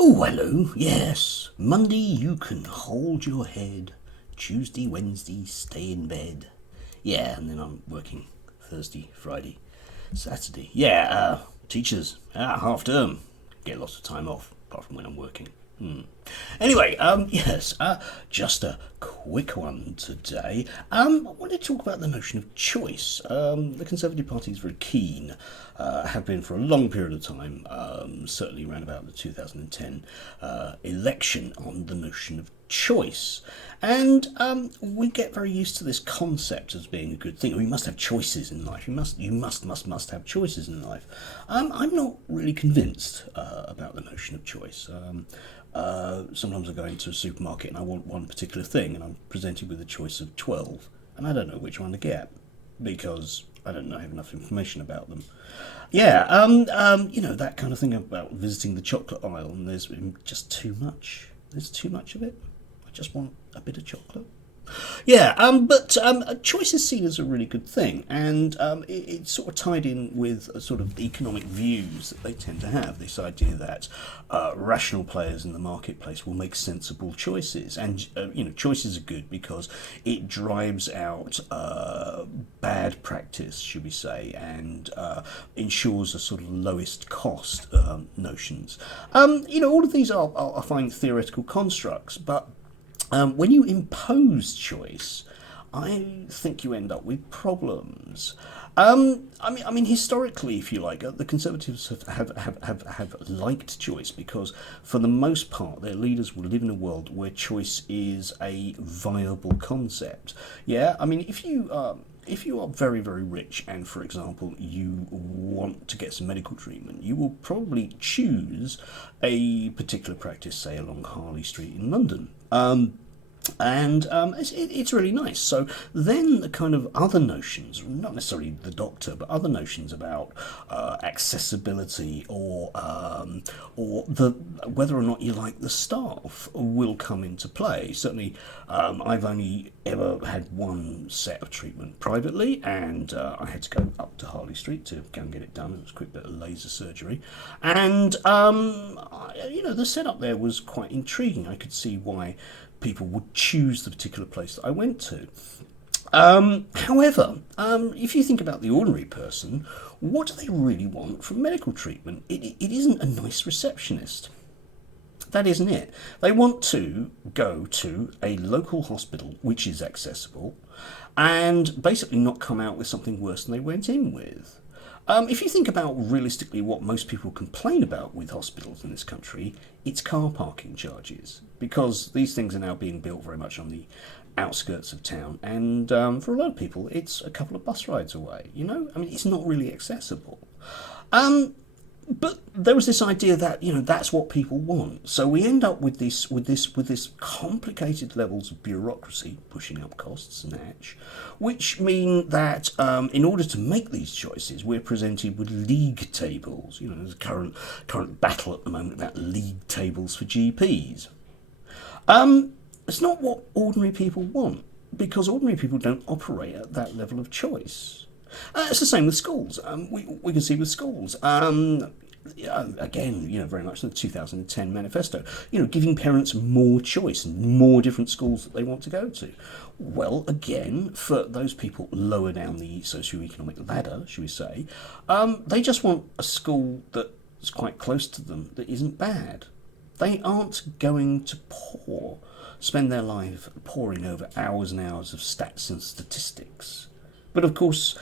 Oh, hello. Yes. Monday you can hold your head. Tuesday, Wednesday, stay in bed. Yeah, and then I'm working Thursday, Friday, Saturday. Yeah, teachers, half term. Get lots of time off, apart from when I'm working. Anyway, yes, just a quick one today. I want to talk about the notion of choice. The Conservative Party is very keen, have been for a long period of time, certainly around about the 2010 election, on the notion of choice. And we get very used to this concept as being a good thing. We must have choices in life. You must have choices in life. I'm not really convinced about the notion of choice. Sometimes I go into a supermarket and I want one particular thing, and I'm presented with a choice of 12, and I don't know which one to get because I don't know, have enough information about them. Yeah, that kind of thing about visiting the chocolate aisle, and there's just too much. There's too much of it. I just want a bit of chocolate. Yeah, but choice is seen as a really good thing, and it's sort of tied in with sort of economic views that they tend to have. This idea that rational players in the marketplace will make sensible choices, and choices are good because it drives out bad practice, should we say, and ensures a sort of lowest cost notions. All of these are, I find, theoretical constructs, but when you impose choice, I think you end up with problems. Historically, if you like, the Conservatives have liked choice because, for the most part, their leaders will live in a world where choice is a viable concept. Yeah, I mean, if you are very, very rich and, for example, you want to get some medical treatment, you will probably choose a particular practice, say, along Harley Street in London. It's really nice. So then the kind of other notions, not necessarily the doctor, but other notions about accessibility or the whether or not you like the staff will come into play. Certainly, I've only ever had one set of treatment privately, and I had to go up to Harley Street to go and get it done. It was a quick bit of laser surgery, and the setup there was quite intriguing. I could see why people would choose the particular place that I went to. However, if you think about the ordinary person, what do they really want from medical treatment? It isn't a nice receptionist. That isn't it. They want to go to a local hospital which is accessible and basically not come out with something worse than they went in with. If you think about realistically what most people complain about with hospitals in this country, it's car parking charges, because these things are now being built very much on the outskirts of town, and for a lot of people, it's a couple of bus rides away. It's not really accessible. But there was this idea that that's what people want. So we end up with this complicated levels of bureaucracy pushing up costs and etch, which mean that in order to make these choices, we're presented with league tables. There's a current battle at the moment about league tables for GPs. It's not what ordinary people want, because ordinary people don't operate at that level of choice. It's the same with schools. We can see with schools. Again, very much in the 2010 manifesto, giving parents more choice and more different schools that they want to go to. Well, again, for those people lower down the socioeconomic ladder, should we say, they just want a school that's quite close to them that isn't bad. They aren't going to spend their life poring over hours and hours of stats and statistics. But of course,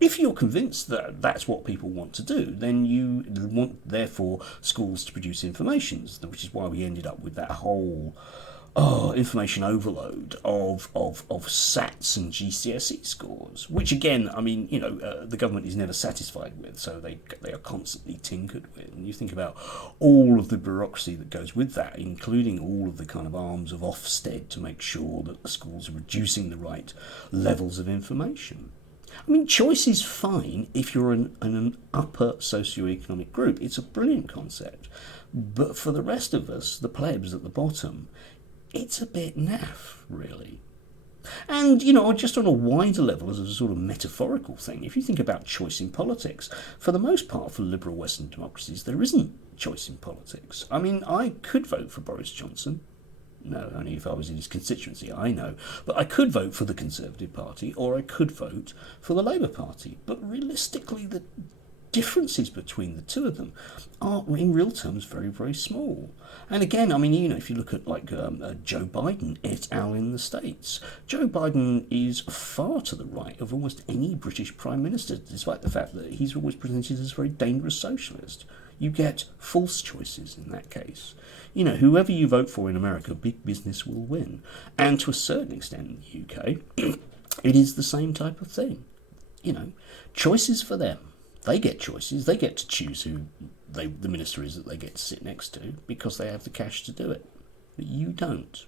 if you're convinced that that's what people want to do, then you want, therefore, schools to produce information, which is why we ended up with that whole information overload of SATs and GCSE scores, which again, the government is never satisfied with, so they are constantly tinkered with. And you think about all of the bureaucracy that goes with that, including all of the kind of arms of Ofsted to make sure that the schools are reducing the right levels of information. Choice is fine if you're in an upper socioeconomic group. It's a brilliant concept. But for the rest of us, the plebs at the bottom, it's a bit naff, really. And, just on a wider level, as a sort of metaphorical thing, if you think about choice in politics, for the most part, for liberal Western democracies, there isn't choice in politics. I mean, I could vote for Boris Johnson. No, only if I was in his constituency, I know. But I could vote for the Conservative Party, or I could vote for the Labour Party. But realistically, the differences between the two of them are, in real terms, very, very small. And again, I mean, if you look at Joe Biden et al. In the States, Joe Biden is far to the right of almost any British Prime Minister, despite the fact that he's always presented as a very dangerous socialist. You get false choices in that case. Whoever you vote for in America, big business will win. And to a certain extent in the UK, it is the same type of thing. Choices for them. They get choices. They get to choose who the minister is that they get to sit next to because they have the cash to do it. But you don't.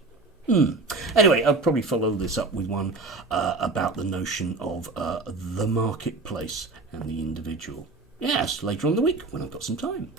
Anyway, I'll probably follow this up with one about the notion of the marketplace and the individual. Yes, later on in the week when I've got some time.